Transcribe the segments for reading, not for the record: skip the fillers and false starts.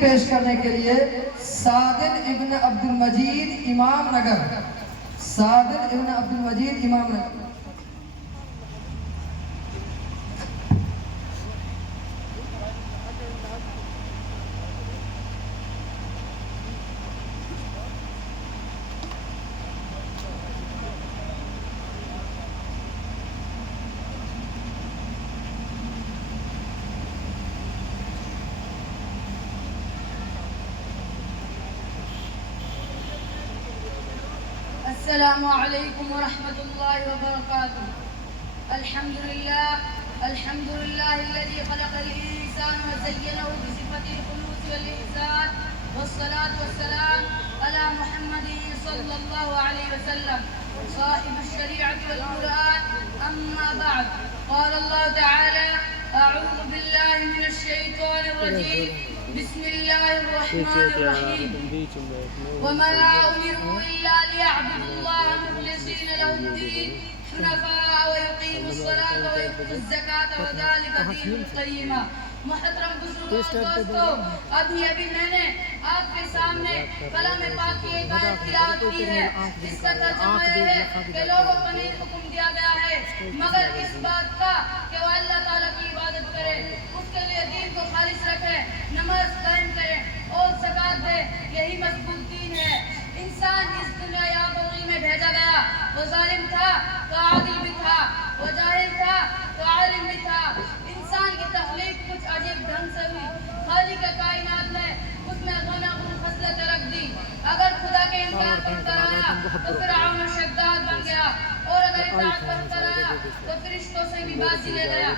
پیش کرنے کے لیے سعد ابن عبد المجید امام نگر، سعد ابن عبد المجید امام نگر۔ السلام عليكم ورحمة الله وبركاته. الحمد لله الذي خلق الإنسان وزينه بصفة الخلوص والإحسان، والصلاة والسلام على محمد صلى الله عليه وسلم صاحب الشريعة والقرآن. أما بعد، قال الله تعالى: أعوذ بالله من الشيطان الرجيم، بسم الله الرحمن الرحيم. وما أمروا إلا ليعبدوا الله مخلصين له الدين حنفاء ويقيموا الصلاة ويؤتوا الزكاة وذلك دين القيمة. محترم بزرگوں دوستو، ابھی میں نے آپ کے سامنے کلام پاک کی ایک آیت تلاوت کی ہے. اس کا ترجمہ یہ ہے کہ لوگوں کو نہیں حکم دیا گیا ہے مگر اس بات کا کہ وہ اللہ تعالیٰ کی عبادت کرے، اس کے لیے دین کو خالص رکھے، نماز قائم کرے اور زکات دے. یہی مضبوط دین ہے. انسان اس دنیا یابوری میں بھیجا گیا. وہ ظالم تھا تو عادل بھی تھا، وہ جاہل تھا تو عالم بھی تھا. انسان کی تخلیق کچھ عجیب ڈھنگ سے ہوئی. خالق کائنات نے اس میں غناغن خصلتیں رکھ دی. اگر خدا کے انکار کرتا رہا تو فرعون شداد بن گیا، اور اگر اطاعت کرتا رہا تو فرشتوں سے بھی بازی لے گیا.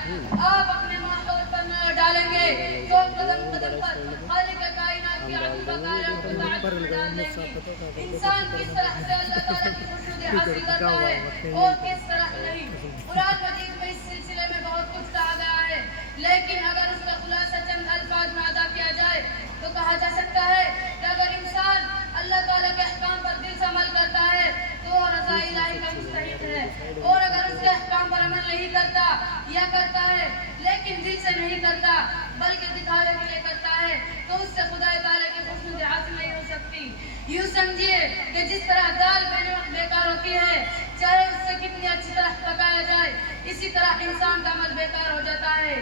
آپ اپنے ماحول پر نظر ڈالیں گے تو قدم قدم پر خالق کائنات کی عدل بقایا کو اطاعت پر ڈال دیں گے. انسان کس طرح سے اللہ تعالیٰ کی خوشنودی حاصل کرتا ہے اور کس طرح نہیں. قرآن مجید میں اس سلسلے میں بہت کچھ کہا گیا ہے، لیکن اگر اس کا خلاصہ چند الفاظ میں ادا کیا جائے تو کہا جا سکتا ہے کہ اگر انسان اللہ تعالیٰ کے احکام پر دل سے عمل کرتا ہے تو وہ رضا الہی کا مستحق ہے، اور اگر اس کے احکام پر عمل نہیں کرتا یا کرتا ہے لیکن دل سے نہیں کرتا بلکہ دکھاوے کے لیے کرتا ہے تو اس سے خدا تعالیٰ کی خوشنودی حاصل نہیں ہو سکتی. یوں سمجھیے کہ جس طرح دال بے وقت بیکار ہوتی ہے چاہے اس سے کتنی اچھی طرح پکایا جائے، اسی طرح انسان کا عمل بیکار ہو جاتا ہے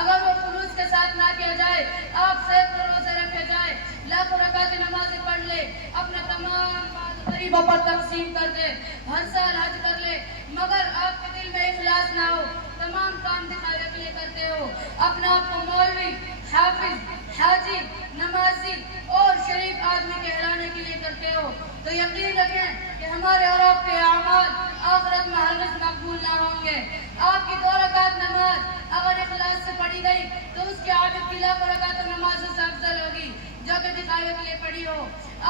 اگر وہ خلوص کے ساتھ نہ کیا جائے. آپ سینکڑوں روزے رکھے جائے، لاکھوں رکعتیں نمازیں پڑھ لے، اپنے تمام غریبوں پر تقسیم کر دے، ہر سال حج کر لے، مگر آپ کے دل میں اخلاص نہ ہو، تمام کام دکھانے کے لیے کرتے ہو، اپنے آپ کو مولوی، حافظ، حاجی، نمازی اور شریف آدمی کہلانے کے لیے کرتے ہو، تو یقین رکھیں کہ ہمارے اور آپ کے اعمال آخرت میں ہرگز مقبول نہ ہوں گے. آپ کی 2 رکعت نماز اگر اخلاص سے پڑھی گئی تو اس کے عابد کی لاکھوں رکعت نمازوں سے افضل ہوگی جو کہ دکھاوے کے لیے پڑھی ہو.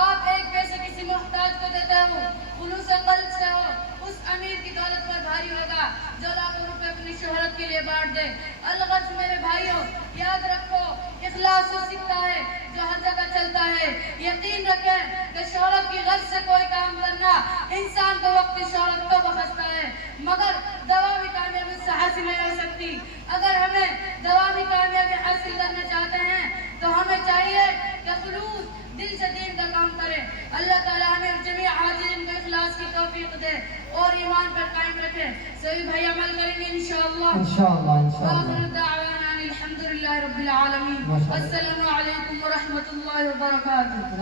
آپ ایک پیسے کسی محتاج کو دیتے ہو، خلوص قلب سے ہو، اس امیر کی دولت پر بھاری ہوگا جو لاکھوں روپے اپنی شہرت کے لیے بانٹ دے. الغرض میرے بھائیوں، یاد رکھو اخلاص وہ سکتا ہے جو ہر جگہ چلتا ہے. یقین رکھیں کہ شہرت کی غرض سے کوئی کام کرنا انسان کو وقتی شہرت کو بخشتا ہے مگر دوامی کامیابی سے حاصل نہیں ہو سکتی. اگر ہمیں دوامی کامیابی حاصل کرنا چاہتے ہیں تو ہمیں چاہیے کہ خلوص دل سے دین کا کام کریں. اللہ تعالیٰ ہمیں جمیع حاضرین کو اخلاص کی توفیق دے اور ایمان پر قائم رکھے. سبھی بھائی عمل کریں گے انشاءاللہ. وآخر دعوانا الحمدللہ رب العالمین. السلام علیکم ورحمۃ اللہ وبرکاتہ.